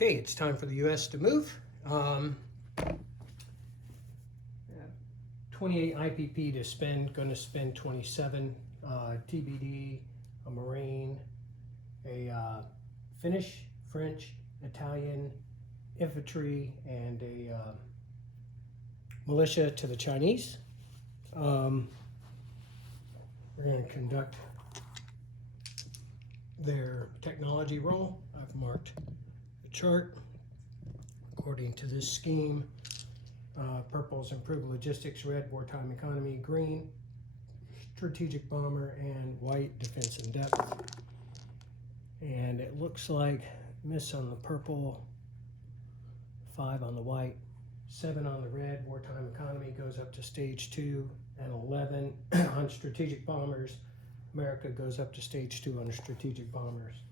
Okay, it's time for the U.S. to move. 28 IPP to spend, going to spend 27. TBD, a Marine, a Finnish, French, Italian, infantry, and a militia to the Chinese. We're going to conduct their technology role. I've marked the chart according to this scheme. Purple's improved logistics, red wartime economy, green strategic bomber, and white defense in depth. And it looks like miss on the purple, 5 on the white, 7 on the red. Wartime economy goes up to stage 2, and 11 on strategic bombers. America goes up to stage 2 on strategic bombers.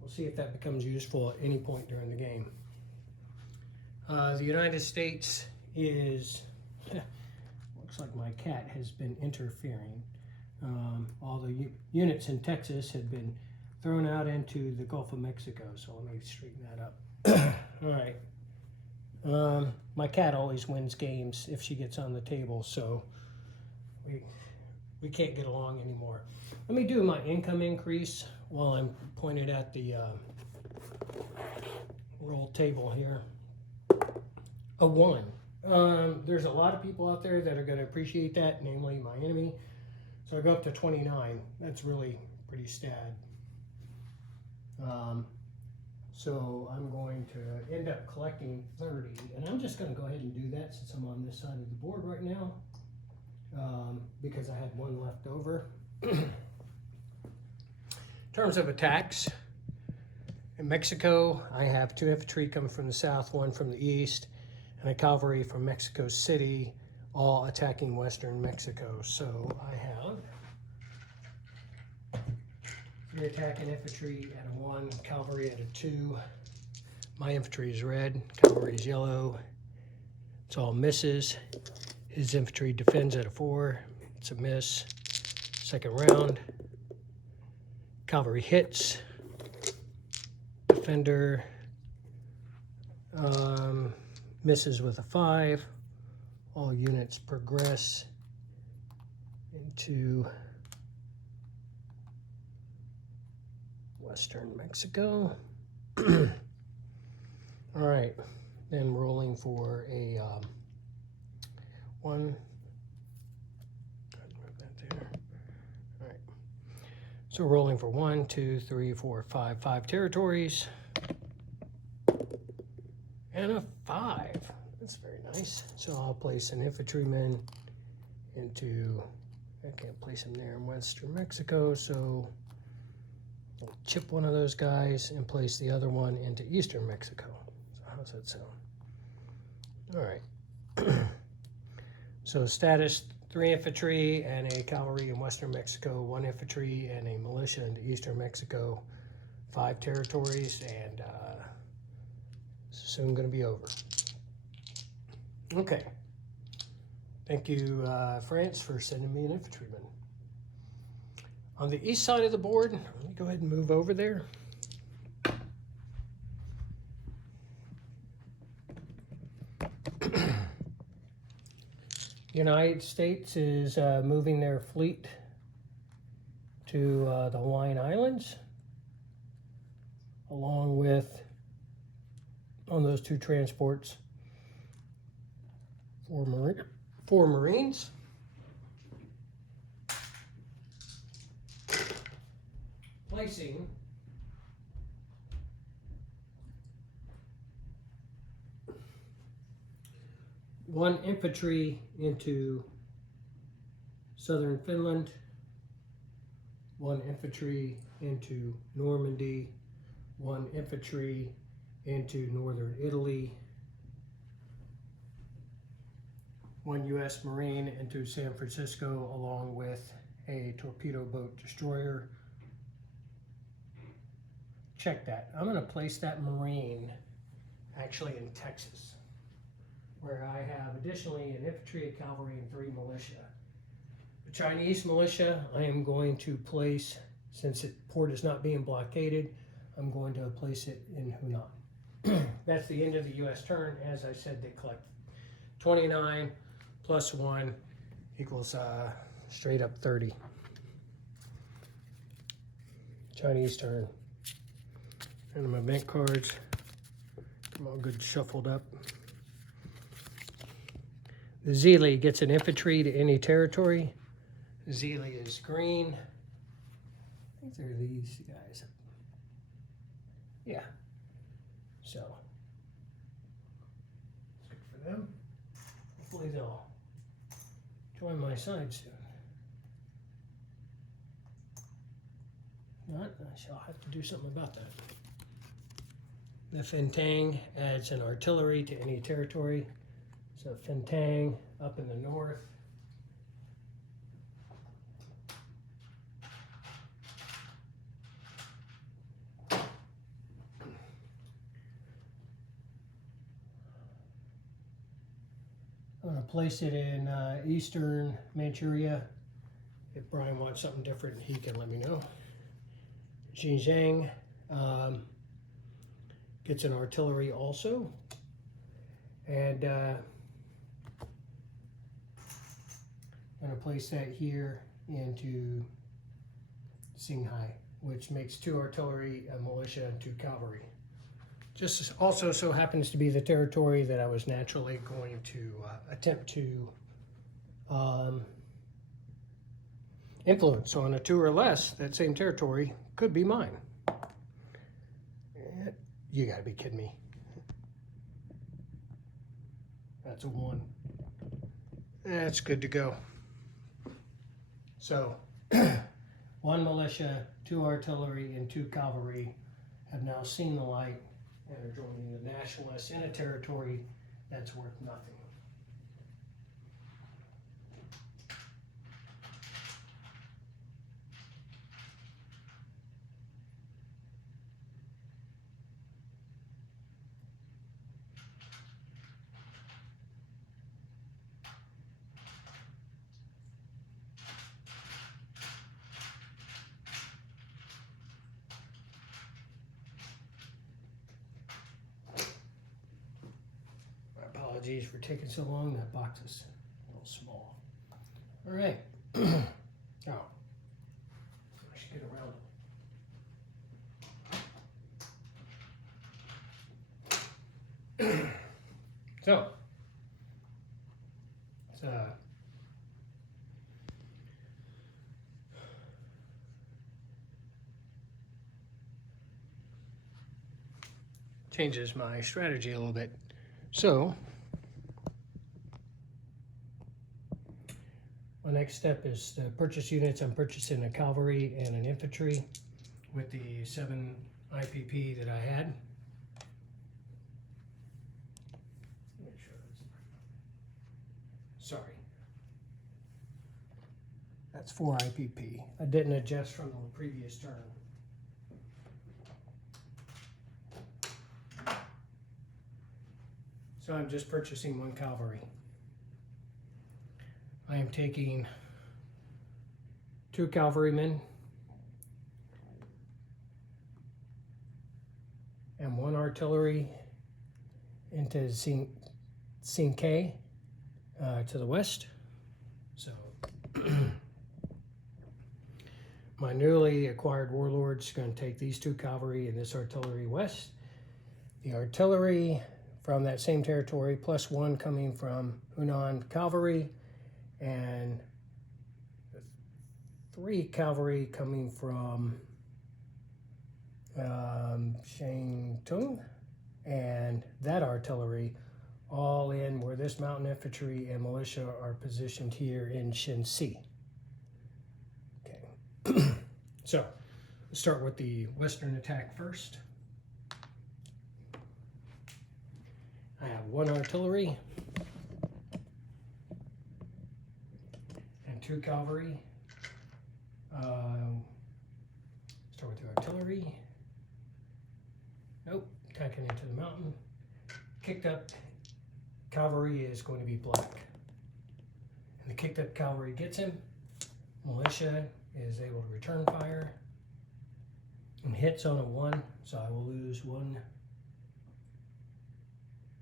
We'll see if that becomes useful at any point during the game. The United States is, looks like my cat has been interfering. All the units in Texas had been thrown out into the Gulf of Mexico, so let me straighten that up. All right. My cat always wins games if she gets on the table, so we can't get along anymore. Let me do my income increase while I'm pointed at the roll table here. A 1. There's a lot of people out there that are going to appreciate that, namely my enemy. So I go up to 29. That's really pretty sad. So I'm going to end up collecting 30, and I'm just going to go ahead and do that since I'm on this side of the board right now, because I had 1 left over. In terms of attacks, in Mexico, I have 2 infantry coming from the south, 1 from the east, and a cavalry from Mexico City, all attacking western Mexico. So I have 3 attacking infantry at a 1, cavalry at a 2. My infantry is red, cavalry is yellow. It's all misses. His infantry defends at a 4. It's a miss. Second round. Cavalry hits. Defender misses with a 5. All units progress into western Mexico. All right, then rolling for a 1. Move that there. All right. So rolling for 1, 2, 3, 4, 5 territories. And a 5. That's very nice. So I'll place an infantryman into, I can't place him there in western Mexico, so I'll chip one of those guys and place the other one into eastern Mexico. So how's that sound? All right. So status, 3 infantry and a cavalry in western Mexico, 1 infantry and a militia into eastern Mexico, 5 territories, and soon going to be over. Okay. Thank you, France, for sending me an infantryman. On the east side of the board, let me go ahead and move over there. United States is moving their fleet to the Hawaiian Islands, along with, on those 2 transports, 4 Marines. Placing one infantry into southern Finland, 1 infantry into Normandy, 1 infantry into northern Italy, 1 U.S. Marine into San Francisco, along with a torpedo boat destroyer. Check that. I'm going to place that Marine actually in Texas, where I have additionally an infantry, a cavalry, and 3 militia. The Chinese militia I am going to place, since the port is not being blockaded, I'm going to place it in Hunan. that's the end of the U.S. turn. As I said, they collect 29 plus 1 equals straight up 30. Chinese turn. And my event cards, I'm all good shuffled up. The Zealy gets an infantry to any territory. Zealy is green. I think they're these guys. Yeah. So, it's good for them. Hopefully they'll join my side soon. If not, I shall have to do something about that. The Fentang adds an artillery to any territory. So Fentang up in the north. I'm going to place it in eastern Manchuria. If Brian wants something different, he can let me know. Xinjiang gets an artillery also. And I'm going to place that here into Qinghai, which makes 2 artillery, a militia, and 2 cavalry. Just also so happens to be the territory that I was naturally going to attempt to influence. So on a 2 or less, that same territory could be mine. You gotta be kidding me. That's a 1. That's good to go. So 1 militia, 2 artillery, and 2 cavalry have now seen the light and are joining the nationalists in a territory that's worth nothing. Apologies for taking so long. That box is a little small. All right. Oh, I should get around it. So, it's changes my strategy a little bit. So, my next step is to purchase units. I'm purchasing a cavalry and an infantry with the 7 IPP that I had. Make sure sorry. That's 4 IPP. I didn't adjust from the previous turn. So I'm just purchasing 1 cavalry. I am taking 2 cavalrymen and 1 artillery into Xinkai to the west. So my newly acquired warlord's going to take these 2 cavalry and this artillery west. The artillery from that same territory plus 1 coming from Hunan cavalry and 3 cavalry coming from Shantung, and that artillery all in where this mountain infantry and militia are positioned here in Shenxi. Okay, so let's start with the western attack first. I have 1 artillery and 2 cavalry. Start with the artillery. Nope, attacking into the mountain. Kicked up cavalry is going to be black. And the kicked up cavalry gets him. Militia is able to return fire and hits on a 1, so I will lose 1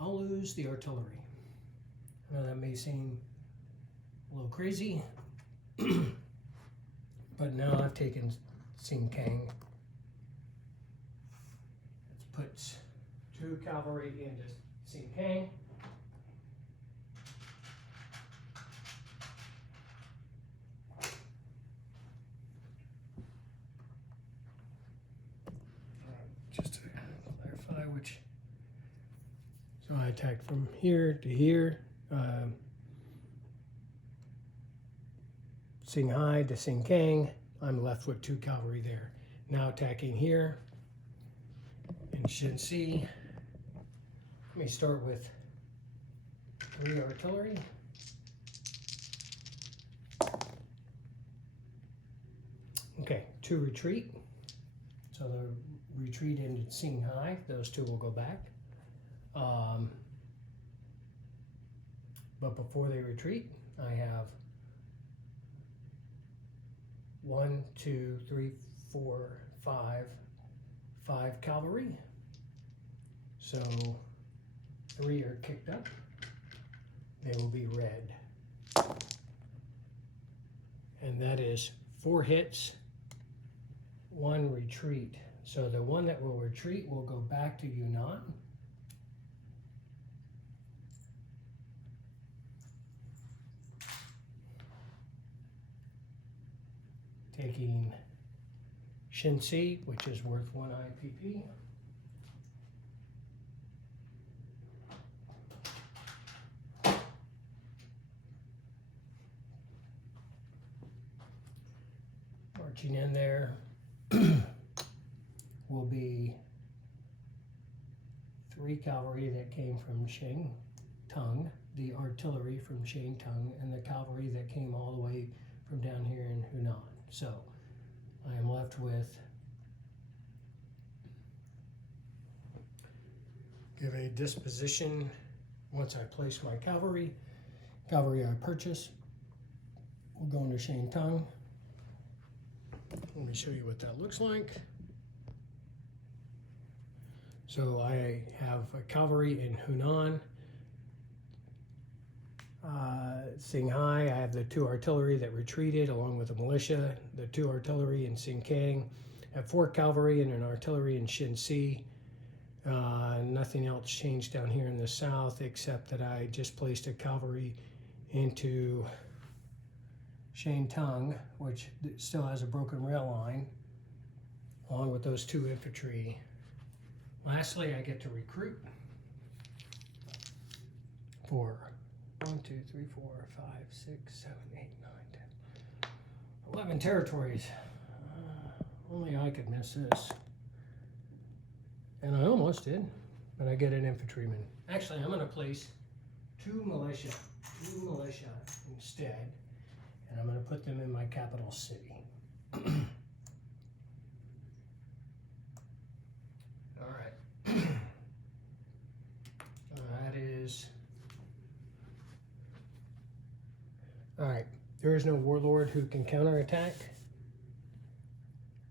I'll lose the artillery. I know that may seem a little crazy, but now I've taken Sing Kang. It puts 2 cavalry into Sing Kang. Just to clarify which, so I attacked from here to here, Sing Hai to Sing Kang. I'm left with 2 cavalry there. Now attacking here in Shenxi. Let me start with 3 artillery. Okay, 2 retreat. So the retreat into Sing Hai, those 2 will go back. But before they retreat, I have 1, 2, 3, 4, 5 cavalry. So 3 are kicked up. They will be red. And that is 4 hits, 1 retreat. So the one that will retreat will go back to Yunnan. Taking Shenxi, which is worth 1 IPP. Marching in there will be 3 cavalry that came from Shang Tung, the artillery from Shang Tung, and the cavalry that came all the way from down here in Hunan. So I am left with, give a disposition once I place my cavalry. Cavalry I purchase will go into Shang Tung. Let me show you what that looks like. So I have a cavalry in Hunan. Sing Hai, I have the 2 artillery that retreated along with the militia, the 2 artillery in Sing Kang. I have 4 cavalry and an artillery in Shenxi. Nothing else changed down here in the south except that I just placed a cavalry into Shang Tung, which still has a broken rail line, along with those 2 infantry. Lastly, I get to recruit for 1, 2, 3, 4, 5, 6, 7, 8, 9, 10, 11 territories. Only I could miss this. And I almost did, but I get an infantryman. Actually, I'm going to place 2 militia instead, and I'm going to put them in my capital city. All right. That is... All right, there is no warlord who can counterattack,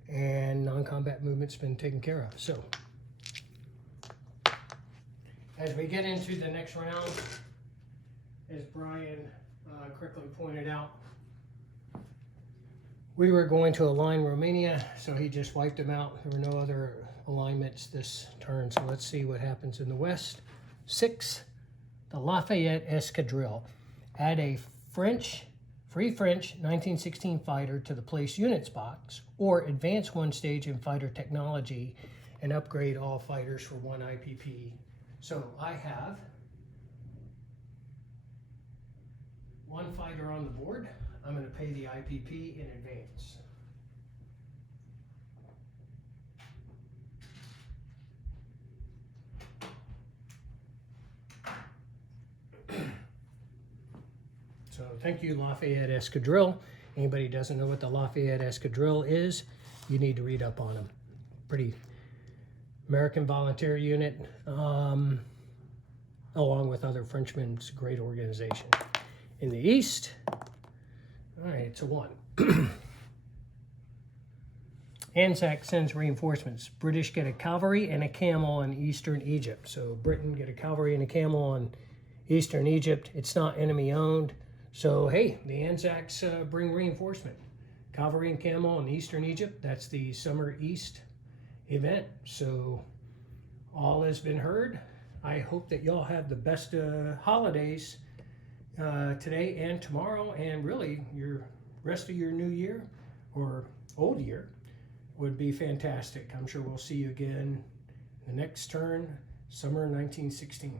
and non-combat movement's been taken care of. So, as we get into the next round, as Brian correctly pointed out, we were going to align Romania, so he just wiped them out. There were no other alignments this turn, so let's see what happens in the west. 6, the Lafayette Escadrille. Add a Free French 1916 fighter to the place units box, or advance 1 stage in fighter technology and upgrade all fighters for 1 IPP. So I have 1 fighter on the board. I'm going to pay the IPP in advance. So thank you, Lafayette Escadrille. Anybody who doesn't know what the Lafayette Escadrille is, you need to read up on them. Pretty American volunteer unit, along with other Frenchmen. It's a great organization. In the east, all right, it's a 1. Anzac sends reinforcements. British get a cavalry and a camel in eastern Egypt. So Britain get a cavalry and a camel in eastern Egypt. It's not enemy owned. So hey, the Anzacs bring reinforcement. Cavalry and camel in eastern Egypt. That's the Summer East event. So all has been heard. I hope that y'all have the best holidays today and tomorrow, and really your rest of your new year or old year would be fantastic. I'm sure we'll see you again the next turn, summer 1916.